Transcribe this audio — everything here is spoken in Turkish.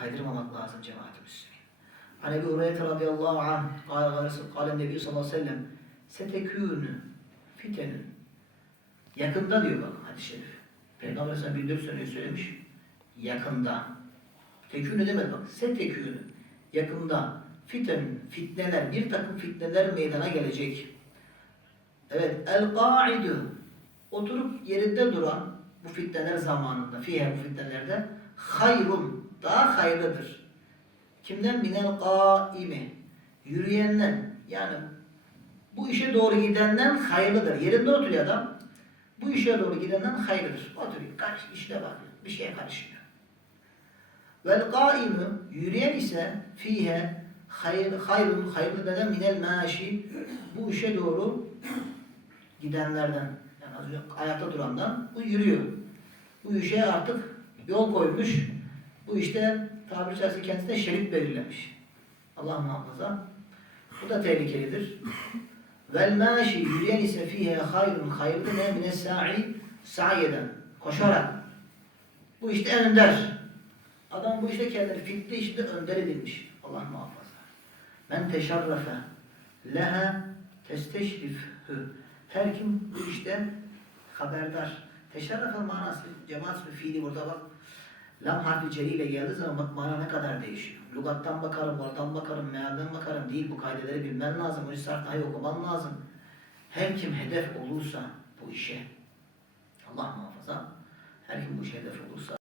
kaydırmamak lazım cemaat-i müslümin. Hani Ebu Hureyre radıyallahu anh kâle Nebi sallallahu aleyhi ve sellem setekûnü fitenün yakında diyor bak hadis-i şerif. Peygamber sana dört sene söylemiş. Yakında. Tekûnü demedi bak. Setekûnü. Yakında. Fiten, fitneler, bir takım fitneler meydana gelecek. Evet, el qaidu oturup yerinde duran bu fitneler zamanında, fiye bu fitnelerde hayrun, daha hayırlıdır. Kimden? Minel qaimi. Yürüyenden, yani bu işe doğru gidenden hayırlıdır. Yerinde oturuyor adam. Bu işe doğru gidenden hayırlıdır. Oturuyor, karış, işine bakıyor, bir şeye karışmıyor. Vel qaimu, yürüyen ise fihe hayır, hayrun, hayırlı neden minel maşi, bu işe doğru gidenlerden, yani az önce ayakta durandan bu yürüyor. Bu işe artık yol koymuş. Bu işte tabiri caizse kendisine şerit belirlemiş. Allah muhafaza. Bu da tehlikelidir. Vel maşi yürüyen ise fihe hayrun hayırlı ne mine sa'i sa'yeden koşarak. Bu işte en önder. Adam bu işte kendini fitne işte önder edilmiş. Allah muhafaza. Men teşerrefe leha testeşrifhü. Her kim bu işte haberdar. Teşerrefe manası cemaat fiili burada bak. Lam harfi celiyle geldiği zaman bak mana ne kadar değişiyor. Lugattan bakarım, oradan bakarım, mealden bakarım değil. Bu kaideleri bilmen lazım. O sartayı okuman lazım. Her kim hedef olursa bu işe Allah muhafaza her kim bu işe hedef olursa